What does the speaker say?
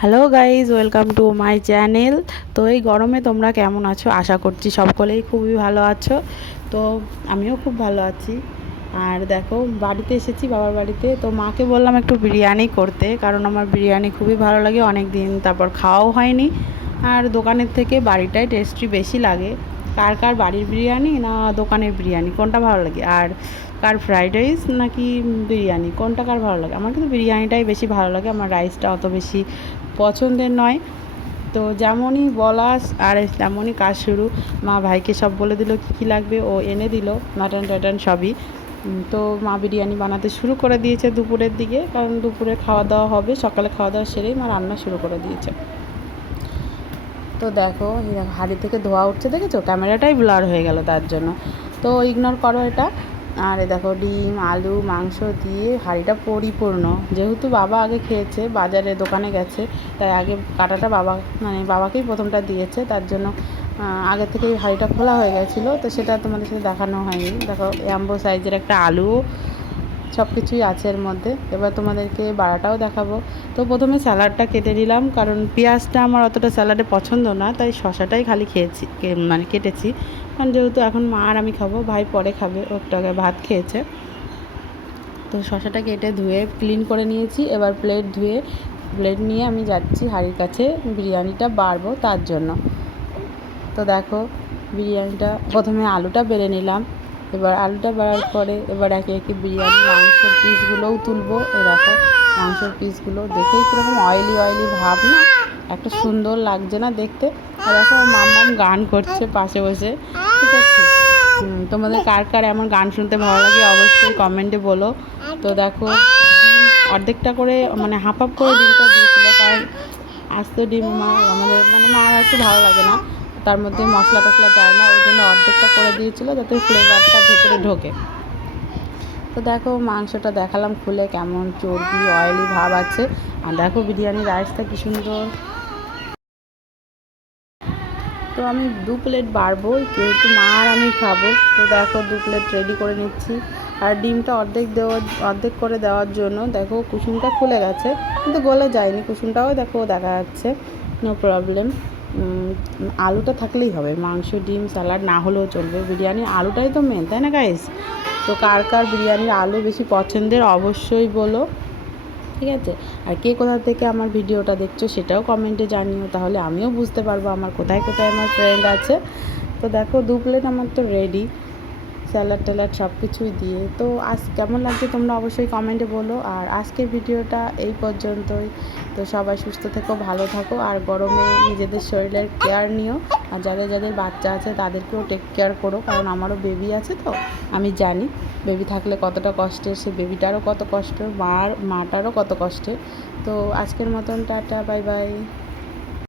Hello guys, welcome to my channel. তো এই গরমে তোমরা কেমন আছো? আশা করছি সকলেই খুবই ভালো আছো। তো আমিও খুব ভালো আছি। আর দেখো, বাড়িতে এসেছি, বাবার বাড়িতে। তো মাকে বললাম একটু বিরিয়ানি করতে, কারণ আমার বিরিয়ানি খুবই ভালো লাগে, অনেক দিন তারপর খাওয়াও হয়নি। আর দোকানের থেকে বাড়িটাই টেস্টি বেশি লাগে। কার কার বাড়ির বিরিয়ানি না দোকানের বিরিয়ানি কোনটা ভালো লাগে? আর কার ফ্রাইড রাইস নাকি বিরিয়ানি কোনটা কার ভালো লাগে? আমার কিন্তু বিরিয়ানিটাই বেশি ভালো লাগে, আমার রাইসটা অত বেশি পছন্দের নয়। তো যেমনই বলা আর তেমনই কাজ শুরু। মা ভাইকে সব বলে দিল কী কী লাগবে, ও এনে দিল মাটন টাটন সবই। তো মা বিরিয়ানি বানাতে শুরু করে দিয়েছে দুপুরের দিকে, কারণ দুপুরে খাওয়া দাওয়া হবে, সকালে খাওয়া দাওয়া সেরেই মা রান্না শুরু করে দিয়েছে। তো দেখো, হাঁড়ি থেকে ধোয়া উঠছে, দেখেছো? ক্যামেরাটাই ব্লার হয়ে গেল তার জন্য, তো ইগনোর করো এটা। আর দেখো, ডিম আলু মাংস দিয়ে হাঁড়িটা পরিপূর্ণ। যেহেতু বাবা আগে খেয়েছে, বাজারে দোকানে গেছে, তাই আগে কাটাটা বাবাকেই প্রথমটা দিয়েছে, তার জন্য আগে থেকেই হাঁড়িটা খোলা হয়ে গেছিলো। তো সেটা তোমাদের সাথে দেখানো হয়নি। দেখো, অ্যাম্বো সাইজের একটা আলু, সব কিছুই আছে এর মধ্যে। এবার তোমাদেরকে বাড়াটাও দেখাবো। তো প্রথমে স্যালাডটা কেটে নিলাম, কারণ পেঁয়াজটা আমার অতটা স্যালাডে পছন্দ না, তাই শসাটাই খালি কেটেছি। কারণ যেহেতু এখন মা আর আমি খাবো, ভাই পরে খাবে, ও একটু আগে ভাত খেয়েছে। তো শসাটা কেটে ধুয়ে ক্লিন করে নিয়েছি। এবার প্লেট নিয়ে আমি যাচ্ছি হাঁড়ির কাছে বিরিয়ানিটা বাড়বো তার জন্য। তো দেখো, বিরিয়ানিটা প্রথমে আলুটা বেড়ে নিলাম। এবার আলুটা বাড়ার পরে এবার একে একে বিরিয়ানি মাংসের পিসগুলোও তুলবো। দেখো, মাংসের পিসগুলো দেখেই কীরকম অয়েলি অয়েলি ভাব না, একটা সুন্দর লাগছে না দেখতে? আর দেখো, মাম্মাম গান করছে পাশে বসে, ঠিক আছে? তোমাদের কার কার এমন গান শুনতে ভালো লাগে অবশ্যই কমেন্টে বলো। তো দেখো, ডিম অর্ধেকটা করে হাফ হাফ করে ডিমটা দিয়েছিলো, কারণ আস্তে ডিম আমাদের মার একটু ভালো লাগে না, তার মধ্যে মশলা টশলা যায় না, ওই জন্য অর্ধেকটা করে দিয়েছিলো যাতে ফ্লেভারটা ভেতরে ঢোকে। তো দেখো, মাংসটা দেখালাম খুলে, কেমন চর্বি অয়েলি ভাব আছে। আর দেখো, বিরিয়ানির রাইসটা কী সুন্দর। তো আমি 2 প্লেট বাড়বো, যেহেতু মা আর আমি খাবো। তো দেখো, 2 প্লেট রেডি করে নিচ্ছি। আর ডিমটা অর্ধেক করে দেওয়ার জন্য দেখো কুসুমটা খুলে গেছে, কিন্তু গলে যায়নি কুসুমটাও, দেখো দেখা যাচ্ছে, নো প্রবলেম। আলুটা থাকলেই হবে, মাংস ডিম স্যালাড না হলেও চলবে, বিরিয়ানির আলুটাই তো মেন, তাই না গাইস? তো কার কার বিরিয়ানির আলু বেশি পছন্দের অবশ্যই বলো, ঠিক আছে? আর কে কোথা থেকে আমার ভিডিওটা দেখছো সেটাও কমেন্টে জানিও, তাহলে আমিও বুঝতে পারবো আমার কোথায় কোথায় আমার ফ্রেন্ড আছে। তো দেখো, 2 প্লেট আমার তো রেডি, স্যালাড ট্যালাড সব কিছুই দিয়ে। তো আজ কেমন লাগছে তোমরা অবশ্যই কমেন্টে বলো। আর আজকের ভিডিওটা এই পর্যন্তই। তো সবাই সুস্থ থেকো, ভালো থাকো, আর গরমে নিজেদের শরীরের কেয়ার নিও। আর যাদের যাদের বাচ্চা আছে তাদেরকেও টেক কেয়ার করো, কারণ আমারও বেবি আছে, তো আমি জানি বেবি থাকলে কতটা কষ্টের, সে বেবিটারও কত কষ্ট, মাটারও কত কষ্টের। তো আজকের মতন টাটা, বাই বাই।